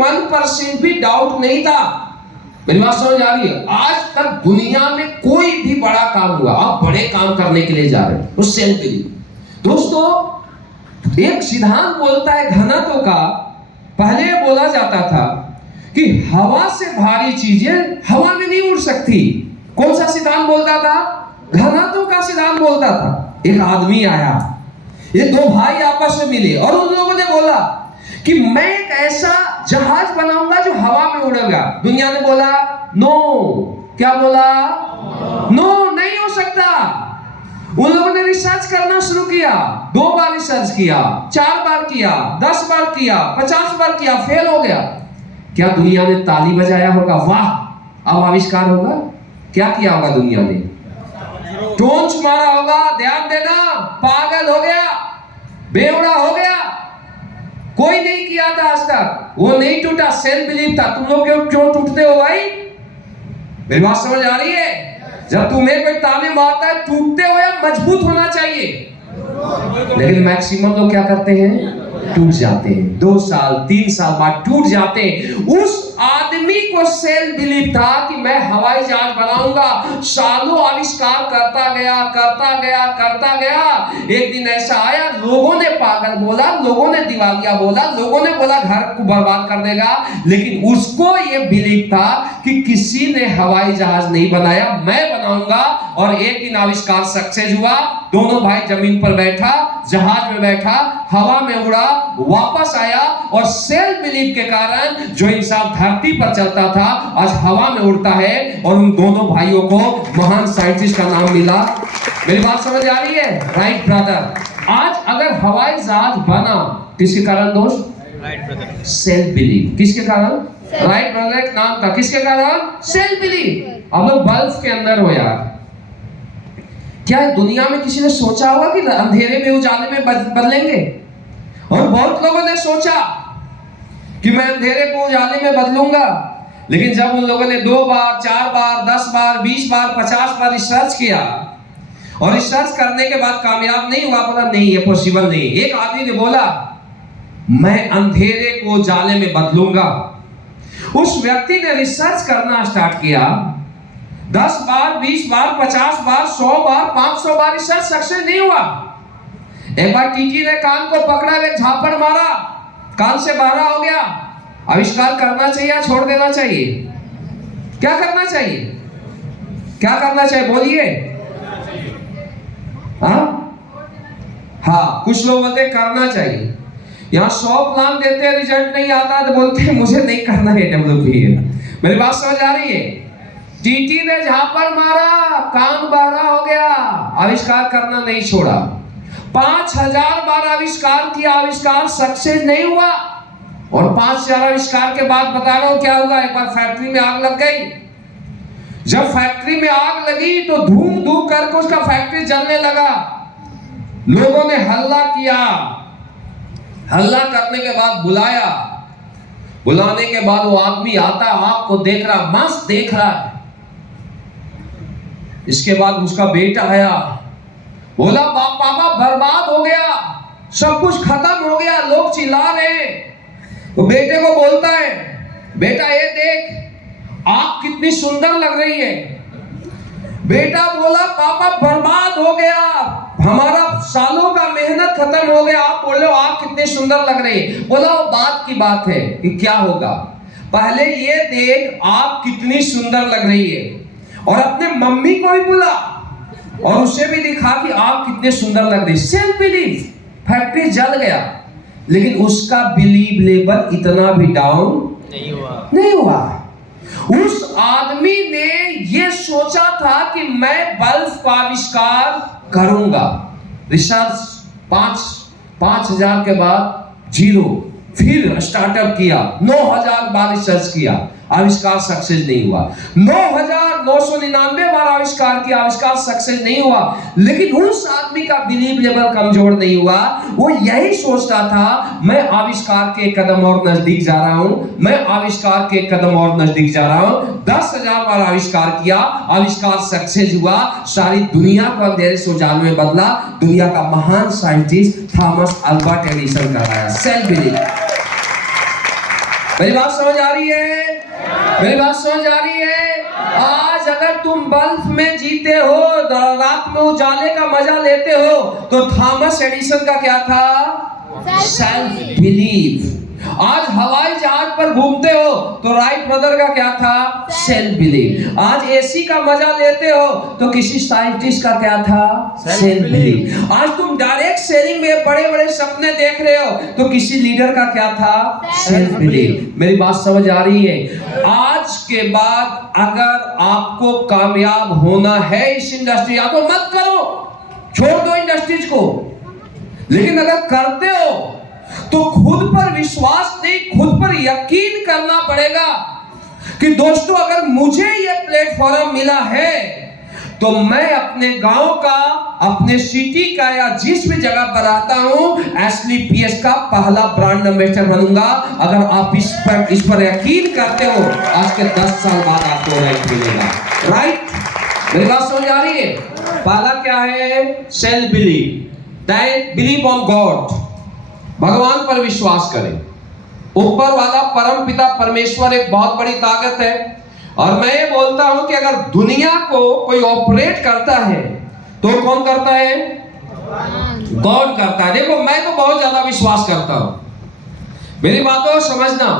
1% भी डाउट नहीं था। मेरी बात समझ आ रही है? आज तक दुनिया में कोई भी बड़ा काम हुआ, आप बड़े काम करने के लिए जा रहे हैं, वो सेल्फ बिलीफ। दोस्तों, एक सिद्धांत बोलता है घनत्व का। पहले बोला जाता था कि हवा से भारी चीजें हवा में नहीं उड़ सकती। कौन सा सिद्धांत बोलता था? घनत्व का सिद्धांत बोलता था। एक आदमी आया, ये दो भाई आपस में मिले और उन लोगों ने बोला कि मैं एक ऐसा जहाज बनाऊंगा जो हवा में उड़ेगा। दुनिया ने बोला नो। क्या बोला? नो, नहीं हो सकता। उन लोगों ने रिसर्च करना शुरू किया। 2 बार रिसर्च किया, 4 बार किया, 10 बार किया, 50 बार किया, फेल हो गया। क्या दुनिया ने ताली बजाया होगा? वाह, अब आविष्कार होगा? क्या किया होगा दुनिया ने? टोंच मारा होगा। ध्यान देना, पागल हो गया, बेवड़ा हो गया। कोई नहीं किया था आज तक, वो नहीं टूटा, सेल्फ बिलीफ था। तुम लोग क्यों टूटते हो भाई? मेरी बात समझ आ रही है? जब तुम्हें कोई ताने मारता है, टूटते हो या मजबूत होना चाहिए। लेकिन मैक्सिमम लोग क्या करते हैं? टूट जाते हैं। 2 साल 3 साल बाद टूट जाते हैं। उस आदमी को सेल्फ बिलीफ था कि मैं हवाई जहाज बनाऊंगा। सालों आविष्कार करता गया, करता गया, करता गया। एक दिन ऐसा आया, लोगों ने पागल बोला, लोगों ने दिवालिया बोला, लोगों ने बोला घर को बर्बाद कर देगा। लेकिन उसको यह बिलीफ था कि किसी ने हवाई जहाज नहीं बनाया, मैं बनाऊंगा। और एक दिन आविष्कार सक्सेस हुआ। दोनों भाई जमीन पर बैठा, जहाज में बैठा, हवा में उड़ा, वापस आया। और सेल्फ बिलीफ के कारण जो इंसान धरती पर चलता था आज हवा में उड़ता है। और उन दोनों भाइयों को महान साइंटिस्ट का नाम मिला। मेरी बात समझ आ रही है? Right brother. आज अगर हवाई जहाज बना, किसके कारण दोस्त? Right brother. Self belief. किसके कारण? राइट ब्रदर एक नाम था। किसके कारण? Self belief. अब लोग बल्ब के अंदर हो यार। क्या दुनिया में किसी ने सोचा होगा कि अंधेरे में उजाले में बदलेंगे? और बहुत लोगों ने सोचा कि मैं अंधेरे को उजाले में बदलूंगा। लेकिन जब उन लोगों ने 2 बार 4 बार 10 बार 20 बार 50 बार रिसर्च किया और रिसर्च करने के बाद कामयाब नहीं हुआ, बोला नहीं ये पॉसिबल नहीं। एक आदमी ने बोला मैं अंधेरे को उजाले में बदलूंगा। उस व्यक्ति ने रिसर्च करना स्टार्ट किया। 10 बार 20 बार 50 बार 100 बार 500 बार रिसर्च सक्सेस नहीं हुआ। एक बार टीटी ने कान को पकड़ा, एक झापड़ मारा, कान से बाहर हो गया। आविष्कार करना चाहिए या छोड़ देना चाहिए? क्या करना चाहिए? क्या करना चाहिए बोलिए? हाँ, कुछ लोग बोलते करना चाहिए। यहाँ 100 प्लान देते हैं, रिजल्ट नहीं आता तो बोलते हैं मुझे नहीं करना है डेवलप। मेरी बात समझ आ रही है? टीटी ने झापड़ मारा, कान बहरा हो गया, आविष्कार करना नहीं छोड़ा। 5000 बार आविष्कार किया, आविष्कार सक्सेस नहीं हुआ। और 5000 आविष्कार के बाद बता रहा हूं क्या हुआ। एक बार फैक्ट्री में आग लग गई। जब फैक्ट्री में आग लगी तो धूम धूम करके उसका फैक्ट्री जलने लगा। लोगों ने हल्ला किया। हल्ला करने के बाद बुलाया। बुलाने के बाद वो आदमी आता, आग को देख रहा, मस्त देख रहा है। इसके बाद उसका बेटा आया, बोला पापा बर्बाद हो गया, सब कुछ खत्म हो गया, लोग चिल्ला रहे। तो बेटे को बोलता है बेटा ये देख आग कितनी सुंदर लग रही है। बेटा बोला पापा बर्बाद हो गया, हमारा सालों का मेहनत खत्म हो गया, आप बोलो आग कितनी सुंदर लग रही है। बोला वो बात की बात है कि क्या होगा, पहले ये देख आग कितनी सुंदर लग रही है। और अपने मम्मी को भी बुला और उसे भी दिखा कि आग कितनी सुंदर लग रही। Self belief. फैक्ट्री जल गया लेकिन उसका बिलीव लेवल इतना भी डाउन नहीं हुआ। उस आदमी ने यह सोचा था कि मैं बल्ब का आविष्कार करूंगा। रिसर्च 5000 के बाद 0, फिर स्टार्टअप किया, 9000 बार रिसर्च किया, आविष्कार सक्सेस नहीं हुआ। 9999 बार आविष्कार किया, आविष्कार सक्सेस नहीं हुआ। लेकिन उस आदमी का बिलीव लेवल कमजोर नहीं हुआ। वो यही सोचता था मैं आविष्कार के कदम और नजदीक जा रहा हूं, मैं आविष्कार के कदम और नजदीक जा रहा हूं। 10,000 बार आविष्कार किया, आविष्कार सक्सेस हुआ, सारी दुनिया को अंधेरे से उजाले में बदला। दुनिया का महान साइंटिस्ट थॉमस अल्वा एडिसन कहलाया। Self believe. मेरी बात समझ आ रही है? मेरी बात समझ आ रही है? आज अगर तुम बल्ब में जीते हो, रात में उजाले का मजा लेते हो, तो थॉमस एडिसन का क्या था? Self believe. आज हवाई जहाज पर घूमते हो तो राइट ब्रदर का क्या था? Self believe. आज एसी का मजा लेते हो तो किसी साइंटिस्ट का क्या था? Self believe. आज तुम डायरेक्ट सेलिंग में बड़े बड़े सपने देख रहे हो तो किसी लीडर का क्या था? Self believe. मेरी बात समझ आ रही है? आज के बाद अगर आपको कामयाब होना है इस इंडस्ट्री, या तो मत करो, छोड़ दो इंडस्ट्रीज को, लेकिन अगर करते हो तो खुद पर विश्वास नहीं, खुद पर यकीन करना पड़ेगा कि दोस्तों अगर मुझे यह प्लेटफॉर्म मिला है तो मैं अपने गांव का, अपने सिटी का, या जिस भी जगह पर आता हूं, एसलीपीएस का पहला ब्रांड एम्बेसडर बनूंगा। अगर आप इस पर यकीन करते हो, आज के 10 साल बाद आपको राइट मिलेगा। राइट? मेरी बात समझ आ रही है? पहला क्या है? Self believe. Then believe on God, भगवान पर विश्वास करें। ऊपर वाला परम पिता परमेश्वर एक बहुत बड़ी ताकत है, और मैं ये बोलता हूं कि अगर दुनिया को कोई ऑपरेट करता है तो कौन करता है? गॉड करता है। देखो, मैं तो बहुत ज्यादा विश्वास करता हूं, मेरी बातों समझना,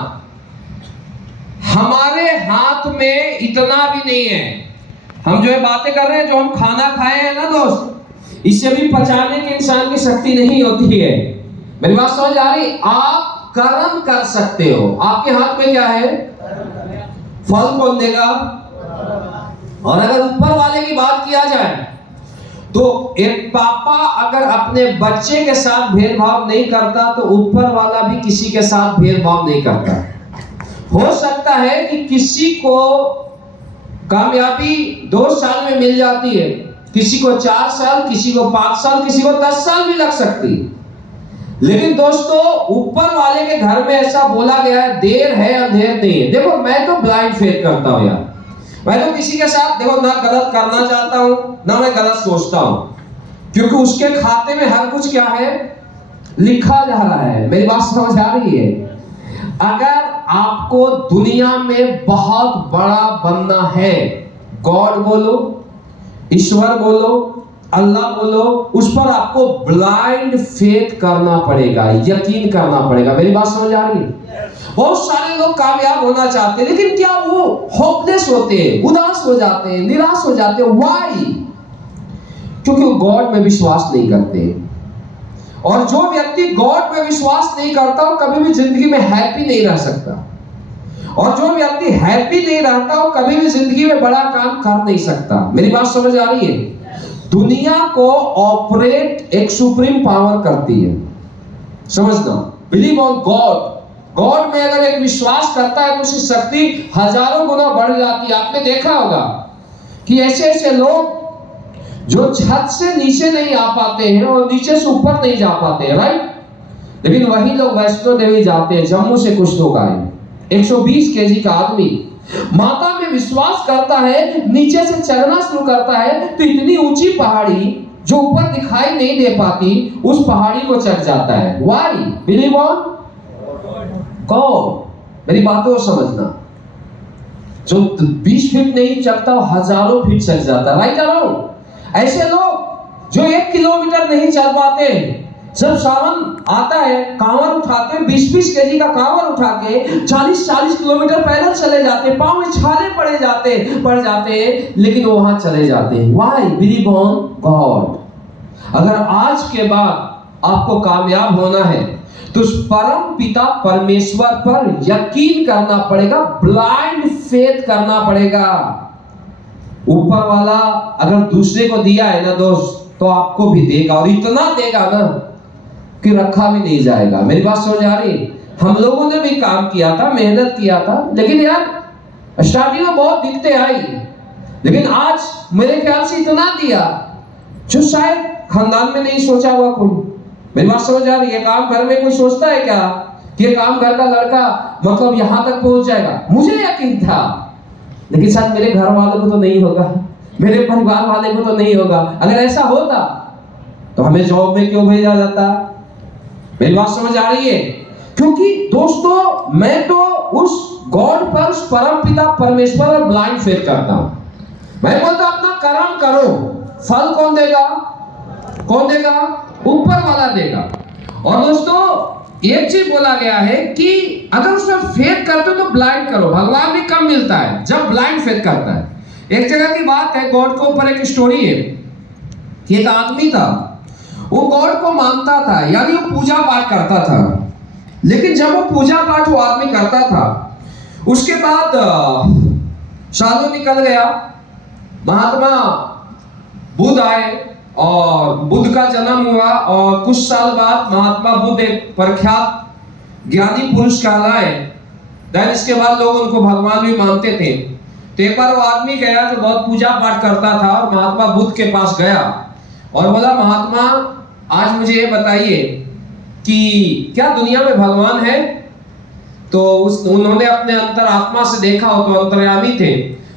हमारे हाथ में इतना भी नहीं है। हम जो है बातें कर रहे हैं, जो हम खाना खाए हैं ना दोस्त, इसे भी पचाने की इंसान की शक्ति नहीं होती है। मेरी बात समझ आ रही? आप कर्म कर सकते हो, आपके हाथ में क्या है? फल कौन देगा? और अगर ऊपर वाले की बात किया जाए तो एक पापा अगर अपने बच्चे के साथ भेदभाव नहीं करता तो ऊपर वाला भी किसी के साथ भेदभाव नहीं करता। हो सकता है कि किसी को कामयाबी 2 साल में मिल जाती है, किसी को 4 साल, किसी को 5 साल, किसी को 10 साल भी लग सकती है। लेकिन दोस्तों, ऊपर वाले के घर में ऐसा बोला गया है, देर है अंधेर नहीं है। देखो, मैं तो ब्लाइंड फेथ करता हूं यार, मैं तो किसी के साथ देखो ना गलत करना चाहता हूं, ना मैं गलत सोचता हूं, क्योंकि उसके खाते में हर कुछ क्या है? लिखा जा रहा है। मेरी बात समझ आ रही है? अगर आपको दुनिया में बहुत बड़ा बनना है, गॉड बोलो, ईश्वर बोलो, अल्लाह बोलो, उस पर आपको ब्लाइंड फेथ करना पड़ेगा, यकीन करना पड़ेगा। मेरी बात समझ आ रही है? बहुत सारे लोग कामयाब होना चाहते हैं, लेकिन क्या वो होपलेस होते हैं, उदास हो जाते हैं, निराश हो जाते हैं। व्हाई? क्योंकि वो गॉड में विश्वास नहीं करते। और जो व्यक्ति गॉड में विश्वास नहीं करता वो कभी भी जिंदगी में हैप्पी नहीं रह सकता, और जो व्यक्ति हैप्पी नहीं रहता वो कभी भी जिंदगी में बड़ा काम कर नहीं सकता। मेरी बात समझ आ रही है? दुनिया को ऑपरेट एक सुप्रीम पावर करती है, समझना। Believe on God. गॉड में अगर एक विश्वास करता है तो उसकी शक्ति हजारों गुना बढ़ जाती है। आपने देखा होगा कि ऐसे ऐसे लोग जो छत से नीचे नहीं आ पाते हैं और नीचे से ऊपर नहीं जा पाते हैं, राइट? लेकिन वही लोग वैष्णो देवी जाते हैं। जम्मू से कुछ लोग आए, 120 केजी का आदमी माता में विश्वास करता है, नीचे से चढ़ना शुरू करता है तो इतनी ऊंची पहाड़ी जो ऊपर दिखाई नहीं दे पाती, उस पहाड़ी को चढ़ जाता है। व्हाई? Believe on God. मेरी बातों को समझना, जो 20 फीट नहीं चढ़ता वो हजारों फीट चढ़ जाता है, राइट? ऐसे लोग जो 1 किलोमीटर नहीं चल पाते, जब सावन आता है कांवर उठाते हैं, 20-20 केजी का कांवर उठा के 40-40 किलोमीटर पैदल चले जाते, पांव में छाले पड़ जाते, लेकिन वहां चले जाते हैं। व्हाई? Believe on God. अगर आज के बाद आपको कामयाब होना है तो उस परम पिता परमेश्वर पर यकीन करना पड़ेगा, ब्लाइंड फेथ करना पड़ेगा। ऊपर वाला अगर दूसरे को दिया है ना दोस्त, तो आपको भी देगा, और इतना देगा ना कि रखा भी नहीं जाएगा। मेरी बात समझ आ रही? हम लोगों ने भी काम किया था, मेहनत किया था, लेकिन यार स्टार्टिंग में बहुत दिक्कतें आई, लेकिन आज मेरे ख्याल से इतना दिया जो शायद खानदान में नहीं सोचा हुआ कोई। मेरी बात समझ आ रही है? काम घर में कोई सोचता है क्या कि ये काम घर का लड़का मतलब यहां तक पहुंच जाएगा? मुझे यकीन था, लेकिन शायद मेरे घर वालों को तो नहीं होगा, मेरे परिवार वाले को तो नहीं होगा। अगर ऐसा होता तो हमें जॉब में क्यों भेजा जाता? मेरी बात समझ आ रही है? क्योंकि दोस्तों, मैं तो उस गॉड पर, उस परम पिता परमेश्वर पर ब्लाइंड फेथ करता हूं। मैं बोलता अपना कर्म करो, फल कौन देगा? कौन देगा? ऊपर वाला देगा। और दोस्तों एक चीज बोला गया है कि अगर उसमें फेथ करते हो तो ब्लाइंड करो। भगवान भी कम मिलता है जब ब्लाइंड फेथ करता है। एक जगह की बात है, गॉड के ऊपर एक स्टोरी है कि एक आदमी था, वो गॉड को मानता था, यानी वो पूजा पाठ करता था। लेकिन जब वो पूजा पाठ वो आदमी करता था, उसके बाद सालों निकल गया, महात्मा बुद्ध आए और बुद्ध का जन्म हुआ, और कुछ साल बाद महात्मा बुद्ध एक प्रख्यात ज्ञानी पुरुष कहलाए। देन इसके बाद लोग उनको भगवान भी मानते थे। तो एक बार वो आदमी गया जो बहुत पूजा पाठ करता था, और महात्मा बुद्ध के पास गया और बोला, महात्मा आज मुझे ये बताइए कि क्या दुनिया में भगवान है? तो उन्होंने अपने अंतर आत्मा से देखा, हो तो अंतर्यामी थे,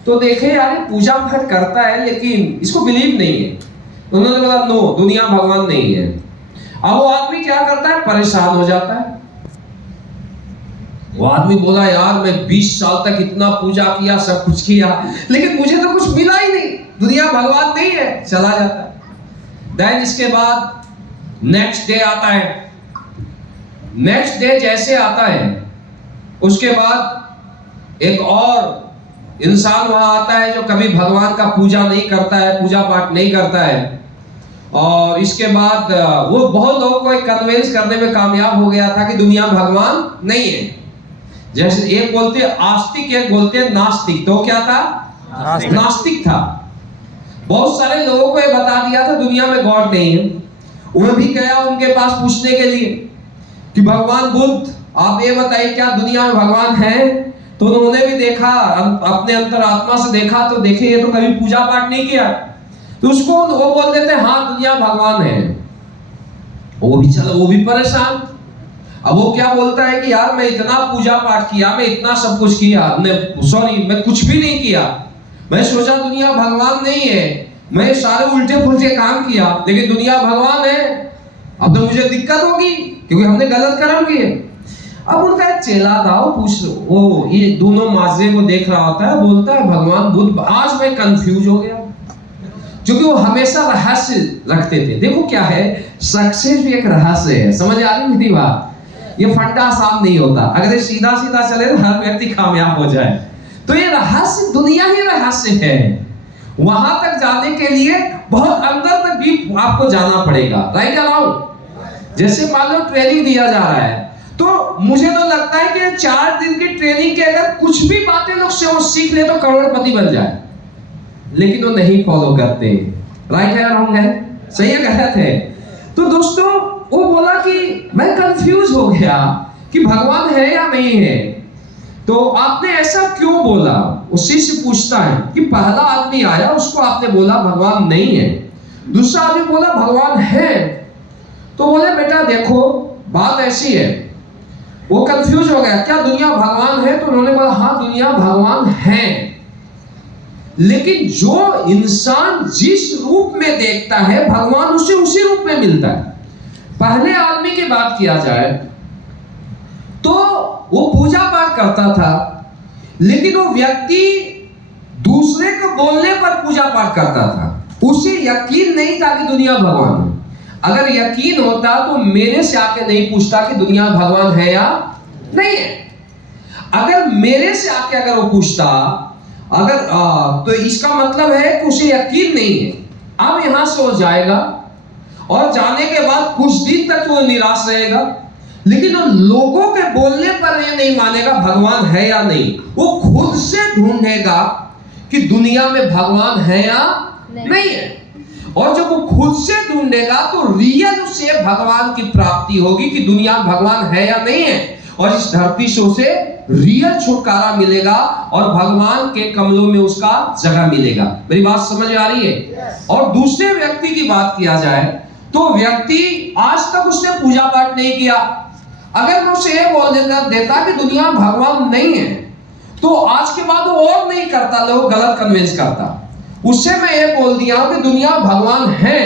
तो देखे यार पूजा पाठ करता है लेकिन इसको बिलीव नहीं है। उन्होंने बोला नो, दुनिया भगवान नहीं है। अब वो आदमी क्या करता है? परेशान हो जाता है। वो आदमी बोला यार मैं 20 साल तक इतना पूजा किया, सब कुछ किया, लेकिन मुझे तो कुछ मिला ही नहीं, दुनिया भगवान नहीं है, चला जाता है। देन इसके बाद नेक्स्ट डे आता है। नेक्स्ट डे जैसे आता है, उसके बाद एक और इंसान वहां आता है जो कभी भगवान का पूजा नहीं करता है, पूजा पाठ नहीं करता है। और इसके बाद वो बहुत लोगों को कन्विंस करने में कामयाब हो गया था कि दुनिया भगवान नहीं है। जैसे एक बोलते आस्तिक, एक बोलते नास्तिक। तो क्या था? नास्तिक था। बहुत सारे लोगों को ये बता दिया था दुनिया में गॉड नहीं है। वो भी गया उनके पास पूछने के लिए कि भगवान बुद्ध आप ये बताइए क्या दुनिया में भगवान है? तो उन्होंने भी देखा, अपने अंतर आत्मा से देखा, तो देखे ये तो कभी पूजा पाठ नहीं किया। तो उसको वो बोल देते हाँ दुनिया भगवान है। वो भी चलो, वो भी परेशान। अब वो क्या बोलता है कि यार मैं इतना पूजा पाठ किया, मैं इतना सब कुछ किया, मैं कुछ भी नहीं किया, मैं सोचा दुनिया भगवान नहीं है, मैं सारे उल्टे पुल्टे काम किया, लेकिन दुनिया भगवान है। अब तो मुझे दिक्कत होगी क्योंकि हमने गलत कर्म किए। अब उनका एक चेला था, वो पूछ वो ये दोनों माजरे को देख रहा होता है, बोलता है भगवान बुद्ध आज मैं कंफ्यूज हो गया, क्योंकि वो हमेशा रहस्य रखते थे। देखो क्या है, सक्सेस भी एक रहस्य है। समझ आ रही मेरी बात? ये फंडा आसान नहीं होता। अगर ये सीधा सीधा चले तो हर व्यक्ति कामयाब हो जाए। तो ये रहस्य, दुनिया ही रहस्य है। वहां तक जाने के लिए बहुत अंदर तक भी आपको जाना पड़ेगा। Right around? जैसे मान लो ट्रेनिंग दिया जा रहा है, तो मुझे तो लगता है कि 4 दिन की ट्रेनिंग के अगर कुछ भी बातें लोग से वो सीख ले तो करोड़पति बन जाए, लेकिन वो नहीं फॉलो करते। राइट है या रॉन्ग है? सही है गलत है? तो दोस्तों वो बोला कि मैं कंफ्यूज हो गया कि भगवान है या नहीं है। तो आपने ऐसा क्यों बोला? उसी से पूछता है कि पहला आदमी आया, उसको आपने बोला भगवान नहीं है, दूसरा आदमी बोला भगवान है। तो बोले बेटा देखो बात ऐसी है। वो कंफ्यूज हो गया, क्या दुनिया भगवान है? तो उन्होंने बोला हाँ दुनिया भगवान है, लेकिन जो इंसान जिस रूप में देखता है भगवान उसे उसी रूप में मिलता है। पहले आदमी की बात किया जाए तो वो पूजा पाठ करता था, लेकिन वो व्यक्ति दूसरे को बोलने पर पूजा पाठ करता था। उसे यकीन नहीं था कि दुनिया भगवान है। अगर यकीन होता तो मेरे से आके नहीं पूछता कि दुनिया भगवान है या नहीं है। अगर मेरे से आके अगर वो पूछता, अगर तो इसका मतलब है कि उसे यकीन नहीं है। अब यहां से वो जाएगा और जाने के बाद कुछ दिन तक वो निराश रहेगा, लेकिन वो लोगों के बोलने पर ये नहीं मानेगा भगवान है या नहीं। वो खुद से ढूंढेगा कि दुनिया में भगवान है या नहीं है। और जब वो खुद से ढूंढेगा तो रियल उसे भगवान की प्राप्ति होगी कि दुनिया भगवान है या नहीं है, और इस धरती से उसे रियल छुटकारा मिलेगा और भगवान के कमलों में उसका जगह मिलेगा। मेरी बात समझ में आ रही है? और दूसरे व्यक्ति की बात किया जाए तो व्यक्ति आज तक उसने पूजा पाठ नहीं किया। अगर मैं उसे ये बोल देता कि दुनिया भगवान नहीं है, तो आज के बाद वो और नहीं करता, लोग गलत कन्विंस करता। उससे मैं ये बोल दिया कि दुनिया भगवान है,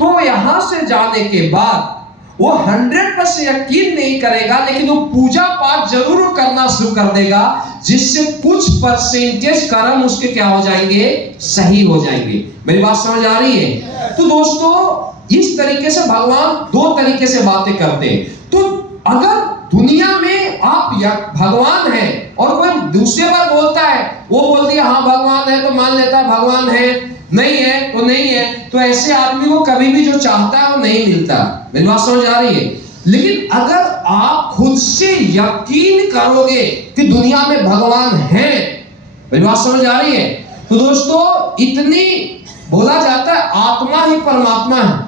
तो यहां से जाने के बाद वो 100% यकीन नहीं करेगा, लेकिन वो पूजा पाठ जरूर करना शुरू कर देगा, जिससे कुछ परसेंटेज कर्म उसके क्या हो जाएंगे, सही हो जाएंगे। मेरी बात समझ आ रही है? तो दोस्तों इस तरीके से भगवान दो तरीके से बातें करते हैं। तो अगर दुनिया में आप भगवान है और कोई दूसरे बार बोलता है, वो बोल दिया हाँ भगवान है तो मान लेता है भगवान है, नहीं है तो नहीं है, तो ऐसे आदमी को कभी भी जो चाहता है वो नहीं मिलता। मेरी बात समझ आ रही है? लेकिन अगर आप खुद से यकीन करोगे कि दुनिया में भगवान है, मेरी बात समझ आ रही है, तो दोस्तों इतनी बोला जाता है आत्मा ही परमात्मा है।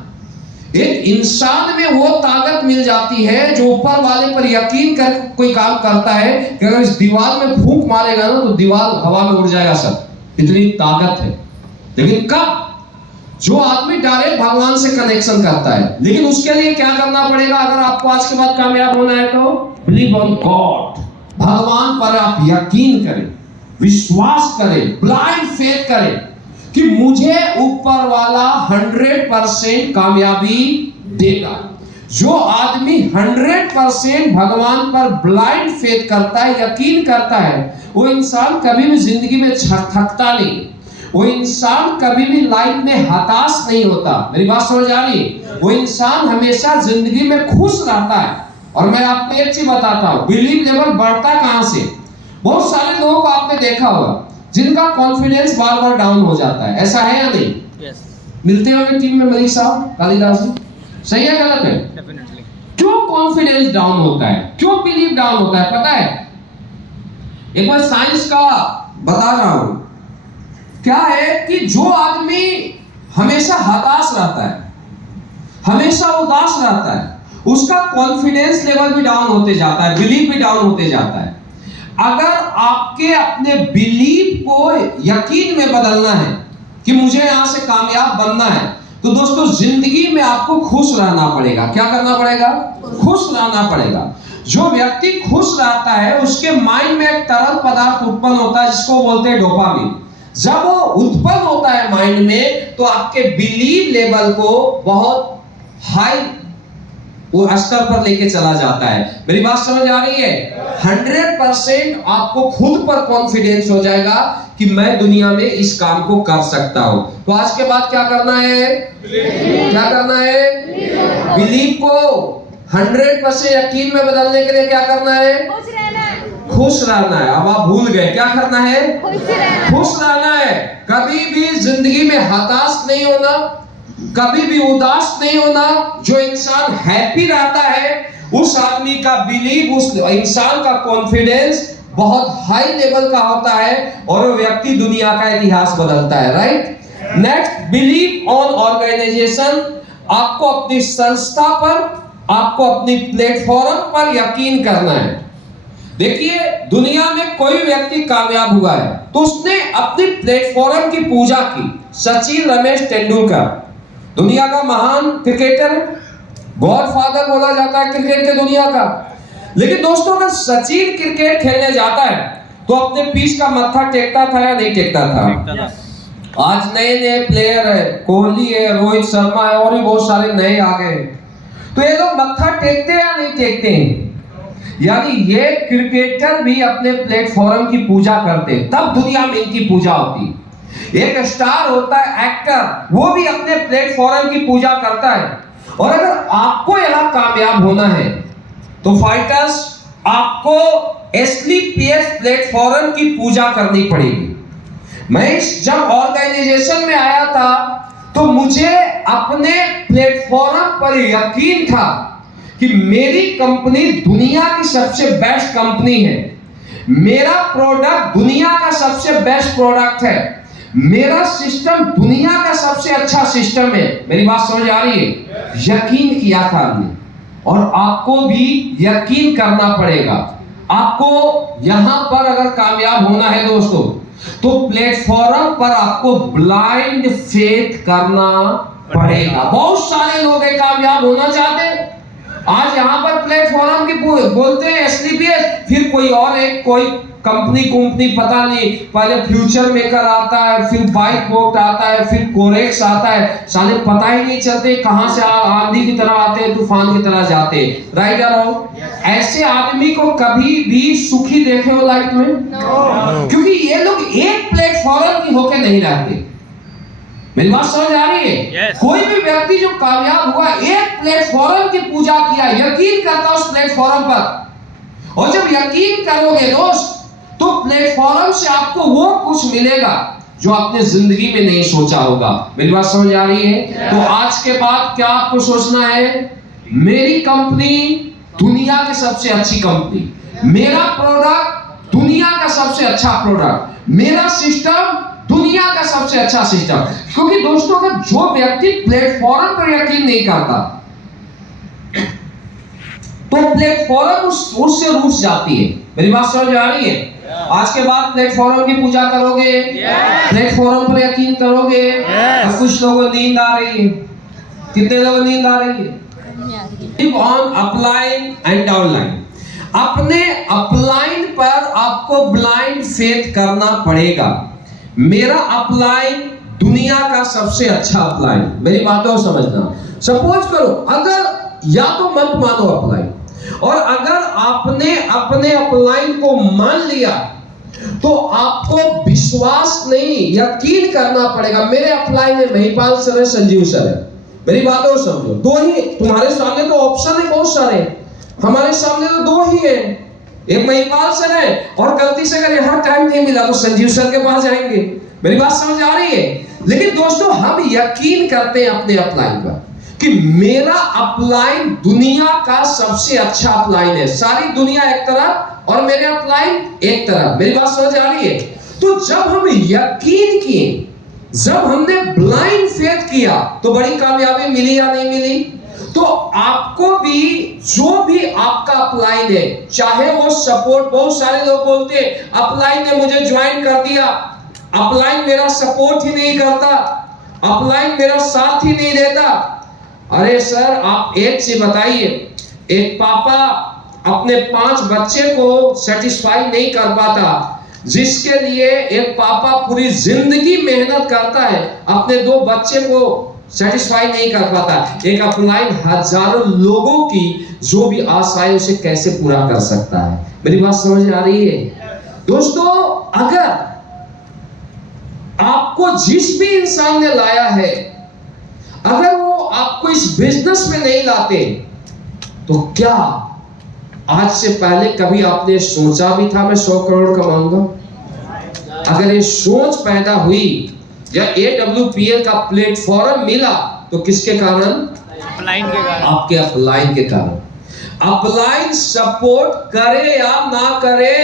एक इंसान में वो ताकत मिल जाती है जो ऊपर वाले पर यकीन कर कोई काम करता है कि अगर इस दीवार में फूंक मारेगा ना तो दीवार हवा में उड़ जाएगा सब, इतनी ताकत है। लेकिन कब? जो आदमी डायरेक्ट भगवान से कनेक्शन करता है। लेकिन उसके लिए क्या करना पड़ेगा? अगर आपको आज के बाद कामयाब होना है तो बिलीव ऑन गॉड, भगवान पर आप यकीन करें, विश्वास करें, ब्लाइंड फेथ करें कि मुझे ऊपर वाला 100% कामयाबी देगा। जो आदमी 100% भगवान पर ब्लाइंड फेथ करता है, यकीन करता है, वो इंसान कभी भी जिंदगी में थकता नहीं, वो इंसान कभी भी लाइफ में हताश नहीं होता। मेरी बात समझ आ रही है? वो इंसान हमेशा जिंदगी में खुश रहता है। और मैं आपको एक चीज बताता हूं, बिलीव लेवल बढ़ता कहां से? बहुत सारे लोगों को आपने देखा होगा जिनका कॉन्फिडेंस बार बार डाउन हो जाता है, ऐसा है या नहीं? yes. मिलते होंगे टीम में मलिक साहब, कालिदास जी, सही है गलत है? डेफिनेटली। क्यों कॉन्फिडेंस डाउन होता है, क्यों बिलीव डाउन होता है पता है? एक बार साइंस का बता रहा हूं, क्या है कि जो आदमी हमेशा हताश रहता है, हमेशा उदास रहता है, उसका कॉन्फिडेंस लेवल भी डाउन होते जाता है, बिलीव भी डाउन होते जाता है। अगर आपके अपने बिलीव को यकीन में बदलना है कि मुझे यहां से कामयाब बनना है, तो दोस्तों जिंदगी में आपको खुश रहना पड़ेगा। क्या करना पड़ेगा? खुश रहना पड़ेगा। जो व्यक्ति खुश रहता है उसके माइंड में एक तरल पदार्थ उत्पन्न होता है जिसको बोलते हैं डोपामिन। जब वो उत्पन्न होता है माइंड में, तो आपके बिलीव लेवल को बहुत हाई वो स्तर पर लेके चला जाता है। मेरी बात समझ आ रही है? 100% आपको खुद पर कॉन्फिडेंस हो जाएगा कि मैं दुनिया में इस काम को कर सकता हूं। तो आज के बाद क्या करना है? क्या करना है? बिलीव को 100% यकीन में बदलने के लिए क्या करना है? खुश रहना है। अब आप भूल गए, क्या करना है? खुश रहना है। कभी भी जिंदगी में हताश नहीं होना, कभी भी उदास नहीं होना। जो इंसान हैप्पी रहता है उस आदमी का बिलीव, उस इंसान का कॉन्फिडेंस बहुत हाई लेवल का होता है और वो व्यक्ति दुनिया का इतिहास बदलता है। Right? Next, believe on organisation. आपको अपनी संस्था पर, आपको अपनी प्लेटफॉर्म पर यकीन करना है। देखिए, दुनिया में कोई व्यक्ति कामयाब हुआ है तो उसने अपनी प्लेटफॉर्म की पूजा की। सचिन रमेश तेंदुलकर दुनिया का महान क्रिकेटर है, गॉडफादर बोला जाता है क्रिकेट के दुनिया का। लेकिन दोस्तों, अगर सचिन क्रिकेट खेलने जाता है तो अपने पीठ का मत्था टेकता था या नहीं टेकता था? आज नए नए प्लेयर है, कोहली है, रोहित शर्मा है और भी बहुत सारे नए आ गए, तो ये लोग मत्था टेकते हैं या नहीं टेकते हैं? यानी ये क्रिकेटर भी अपने प्लेटफॉर्म की पूजा करते हैं, तब दुनिया में इनकी पूजा होती है। एक स्टार होता है, एक्टर, वो भी अपने प्लेटफॉर्म की पूजा करता है। और अगर आपको यहां कामयाब होना है तो फाइटर्स, आपको एसलीपीएस प्लेटफॉर्म की पूजा करनी पड़ेगी। मैं जब ऑर्गेनाइजेशन में आया था तो मुझे अपने प्लेटफॉर्म पर यकीन था कि मेरी कंपनी दुनिया की सबसे बेस्ट कंपनी है, मेरा प्रोडक्ट दुनिया का सबसे बेस्ट प्रोडक्ट है, मेरा सिस्टम दुनिया का सबसे अच्छा सिस्टम है। मेरी बात समझ आ रही है? यकीन किया था हमने, और आपको भी यकीन करना पड़ेगा। आपको यहां पर अगर कामयाब होना है दोस्तों, तो प्लेटफॉर्म पर आपको ब्लाइंड फेथ करना पड़ेगा। बहुत सारे लोग कामयाब होना चाहते, आज यहाँ पर प्लेटफॉर्म की बोलते हैं STPS, फिर कोई और एक कोई कंपनी पता नहीं, पहले फ्यूचर मेकर आता है, फिर बाइक बोट आता है, फिर कोरेक्स आता है, साले पता ही नहीं चलते कहां से आंधी की तरह आते हैं, तूफान की तरह जाते हैं। राइट या रॉन्ग? ऐसे आदमी को कभी भी सुखी देखे हो लाइफ में? क्योंकि ये लोग एक प्लेटफॉर्म की होके नहीं रहते। मेरी बात समझ आ रही है? yes. कोई भी व्यक्ति जो कामयाब हुआ एक प्लेटफॉर्म की पूजा किया, यकीन करता उस प्लेटफॉर्म पर, और जब यकीन करोगे दोस्त तो प्लेटफॉर्म से आपको वो कुछ मिलेगा जो आपने जिंदगी में नहीं सोचा होगा। मेरी बात समझ आ रही है? yes. तो आज के बाद क्या आपको सोचना है? मेरी कंपनी दुनिया की सबसे अच्छी कंपनी, मेरा प्रोडक्ट दुनिया का सबसे अच्छा प्रोडक्ट, मेरा सिस्टम दुनिया का सबसे अच्छा सिस्टम। क्योंकि दोस्तों अगर जो व्यक्ति प्लेटफॉर्म पर यकीन नहीं करता तो प्लेटफॉर्म उससे रूठ जाती है। मेरी बात समझ आ रही है? आज के बाद प्लेटफॉर्म की पूजा करोगे, प्लेटफॉर्म पर यकीन करोगे। अब कुछ लोगों को नींद आ रही है, कितने लोगों को नींद आ रही है? Keep on applying and downline। अपने अपलाइन पर आपको ब्लाइंड फेथ करना पड़ेगा। मेरा अपलाइन दुनिया का सबसे अच्छा अपलाइन। मेरी बातों को समझना। सपोज करो अगर या तो मत मानो अपलाइन, और अगर आपने अपने अपलाइन को मान लिया तो आपको विश्वास नहीं, यकीन करना पड़ेगा। मेरे अपलाइन में महिपाल सर है, संजीव सर है। मेरी बातों को समझो। दो ही तुम्हारे सामने तो ऑप्शन है बहुत सारे, हमारे सामने तो दो ही है। एक महिपाल सर है, और गलती से अगर यहाँ टाइम नहीं मिला तो संजीव सर के पास जाएंगे। मेरी बात समझ आ रही है? लेकिन दोस्तों हम यकीन करते हैं अपने अपलाइन पर कि मेरा अपलाइन दुनिया का सबसे अच्छा अपलाइन है। सारी दुनिया एक तरफ और मेरे अपलाइन एक तरफ। मेरी बात समझ आ रही है? तो जब हम यकीन किए, जब हमने ब्लाइंड फेथ किया तो बड़ी कामयाबी मिली या नहीं मिली? तो आपको भी जो भी आपका अपलाइन है, चाहे वो सपोर्ट, बहुत सारे लोग बोलते हैं अपलाइन ने मुझे ज्वाइन कर दिया, अपलाइन मेरा सपोर्ट ही नहीं करता, अपलाइन मेरा साथ ही नहीं देता। अरे सर आप एक चीज बताइए, एक पापा अपने 5 बच्चे को सेटिस्फाई नहीं कर पाता, जिसके लिए एक पापा पूरी जिंदगी मेहनत करता है, अपने 2 बच्चे को सेटिस्फाई नहीं कर पाता, एक अपलाइन हजारों लोगों की जो भी आशाएं उसे कैसे पूरा कर सकता है। मेरी बात समझ आ रही है? दोस्तों अगर आपको जिस भी इंसान ने लाया है, अगर वो आपको इस बिजनेस में नहीं लाते, तो क्या आज से पहले कभी आपने सोचा भी था मैं 100 करोड़ कमाऊंगा? अगर ये सोच पैदा हुई या AWPL का प्लेटफॉर्म मिला तो किसके कारण? अपलाइन के कारण। आपके अपलाइन के कारण। अपलाइन सपोर्ट करे या ना करे,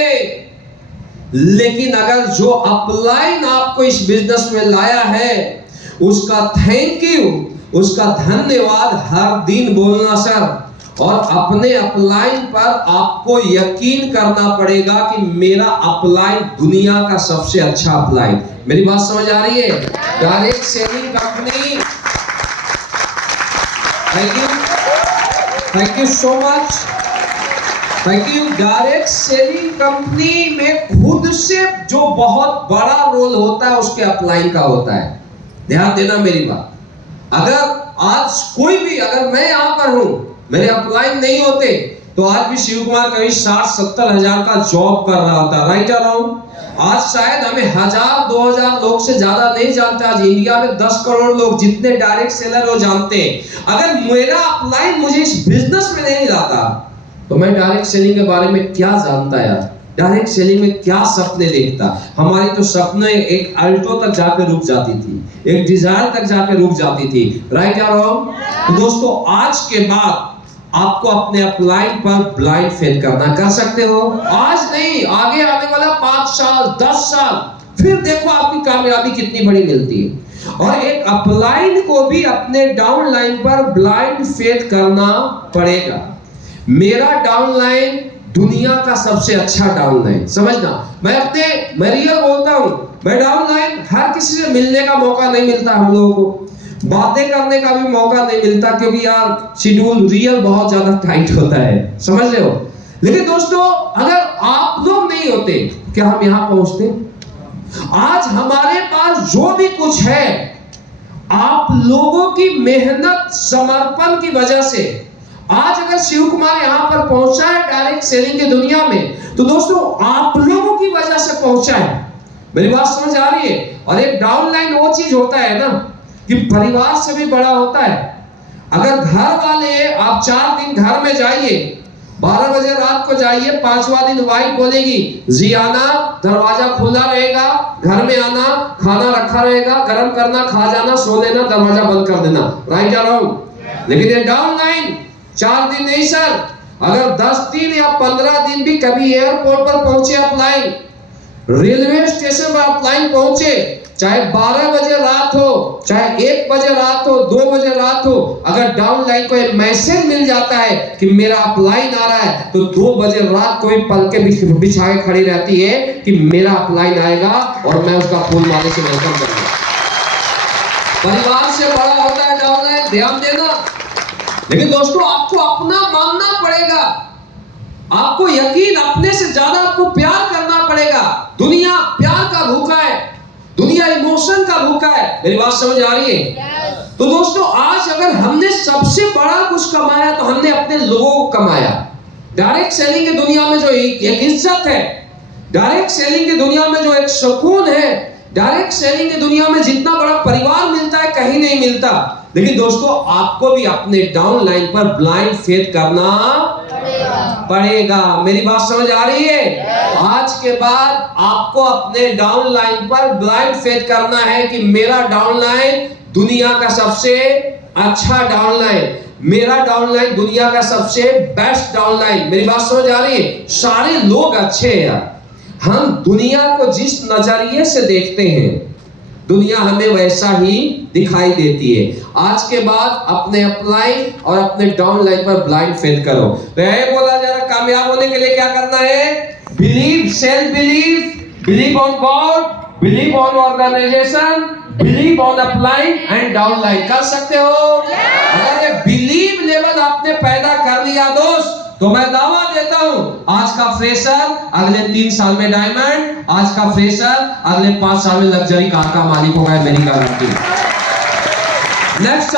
लेकिन अगर जो अपलाइन आपको इस बिजनेस में लाया है उसका थैंक यू, उसका धन्यवाद हर दिन बोलना सर। और अपने अपलाइन पर आपको यकीन करना पड़ेगा कि मेरा अपलाइन दुनिया का सबसे अच्छा अपलाइन। मेरी बात समझ आ रही है? Direct selling company, thank you so much, thank you. Direct selling company में खुद से जो बहुत बड़ा रोल होता है उसके अपलाइन का होता है। ध्यान देना मेरी बात। अगर आज कोई भी, अगर मैं यहां पर हूं, मेरे अपलाइन नहीं होते तो आज भी शिव कुमार कभी 60-70 हजार का जॉब कर रहा होता। राइट और रॉन्ग? आज शायद हमें 1000-2000 लोग से ज्यादा नहीं जानते। आज इंडिया में 10 करोड़ लोग जितने डायरेक्ट सेलर वो जानते हैं। अगर मेरा अपलाइन मुझे इस बिजनेस में नहीं लाता तो मैं डायरेक्ट सेलिंग के बारे में क्या जानता यार? डायरेक्ट सेलिंग में क्या सपने देखता? हमारी तो सपने एक अल्टो तक जाकर रुक जाती थी, एक डिजायर तक जाकर रुक जाती थी। राइट या रॉन्ग? तो दोस्तों आज के बाद आपको अपने अपलाइन पर ब्लाइंड फेथ करना। कर सकते हो? आज नहीं, आगे आने वाला 5 साल 10 साल, फिर देखो आपकी कामयाबी कितनी बड़ी मिलती है। और एक अपलाइन को भी अपने डाउनलाइन पर ब्लाइंड फेथ करना पड़ेगा। मेरा डाउनलाइन दुनिया का सबसे अच्छा डाउनलाइन। समझना, मैं रियल बोलता हूं। मैं डाउनलाइन हर किसी से मिलने का मौका नहीं मिलता हम लोगों को। बातें करने का भी मौका नहीं मिलता, क्योंकि यार शेड्यूल रियल बहुत ज्यादा टाइट होता है, समझ रहे हो। लेकिन दोस्तों अगर आप लोग नहीं होते क्या हम यहां पहुंचते? आज हमारे पास जो भी कुछ है आप लोगों की मेहनत समर्पण की वजह से। आज अगर शिव कुमार यहां पर पहुंचा है डायरेक्ट सेलिंग की दुनिया में, तो दोस्तों आप लोगों की वजह से पहुंचा है। मेरी बात समझ आ रही है? और एक डाउनलाइन वो चीज होता है ना कि परिवार से भी बड़ा होता है। अगर घर वाले आप 4 दिन घर में जाइए, 12 बजे रात को जाइए, 5वां दिन वाइफ बोलेगी जी आना, दरवाजा खुला रहेगा, घर में आना, खाना रखा रहेगा, गर्म करना, खा जाना, सो लेना, दरवाजा बंद कर देना, राइट या रॉन्ग? लेकिन ये डाउनलाइन 4 दिन नहीं सर, अगर 10 दिन या 15 दिन भी कभी एयरपोर्ट पर पहुंचे आप लाइन, रेलवे स्टेशन पर आप लाइन पहुंचे, चाहे 12 बजे रात हो, चाहे 1 बजे रात हो, 2 बजे रात हो, अगर डाउन लाइन को एक मैसेज मिल जाता है कि मेरा अपलाइन आ रहा है, तो 2 बजे रात को भी पल के बिछा के खड़ी रहती है कि मेरा अपलाइन आएगा और मैं उसका फूल माले से वेलकम करूंगा। परिवार से बड़ा होता है डाउन लाइन, ध्यान देना। लेकिन दोस्तों आपको अपना मानना पड़ेगा, आपको यकीन, अपने से ज्यादा आपको प्यार करना पड़ेगा। दुनिया प्यार का भूखा है, दुनिया इमोशन का भूखा है। मेरी बात समझ आ रही है? तो दोस्तों आज अगर हमने सबसे बड़ा कुछ कमाया तो हमने अपने लोगों को कमाया। डायरेक्ट सेलिंग की दुनिया में जो एक इज्जत है, डायरेक्ट सेलिंग की दुनिया में जो एक सुकून है, डायरेक्ट सेलिंग की दुनिया में जितना बड़ा परिवार मिलता है कहीं नहीं मिलता। लेकिन दोस्तों आपको भी अपने डाउन लाइन पर ब्लाइंड फेथ करना पड़ेगा। मेरी बात समझ आ रही है? आज के बाद आपको अपने डाउन लाइन पर ब्लाइंड फेथ करना है कि मेरा डाउन लाइन दुनिया का सबसे अच्छा डाउन लाइन, मेरा डाउन लाइन दुनिया का सबसे बेस्ट डाउन लाइन। मेरी बात समझ आ रही है? सारे लोग अच्छे हैं यार, हम दुनिया को जिस नजरिए से देखते हैं दुनिया हमें वैसा ही दिखाई देती है। आज के बाद अपने अपलाइन और अपने डाउन लाइन पर ब्लाइंड फेथ करो। तो यही बोला जा रहा, कामयाब होने के लिए क्या करना है? Believe, self believe, believe on God, believe on organisation, believe on upline and downline. कर सकते हो? अगर ये बिलीव लेवल आपने पैदा कर लिया दोस्त, तो मैं दावा देता हूं आज का फ्रेशर अगले 3 साल में डायमंड, आज का फ्रेशर अगले 5 साल में लग्जरी कार का मालिक होगा। मेरी गारंटी। नेक्स्ट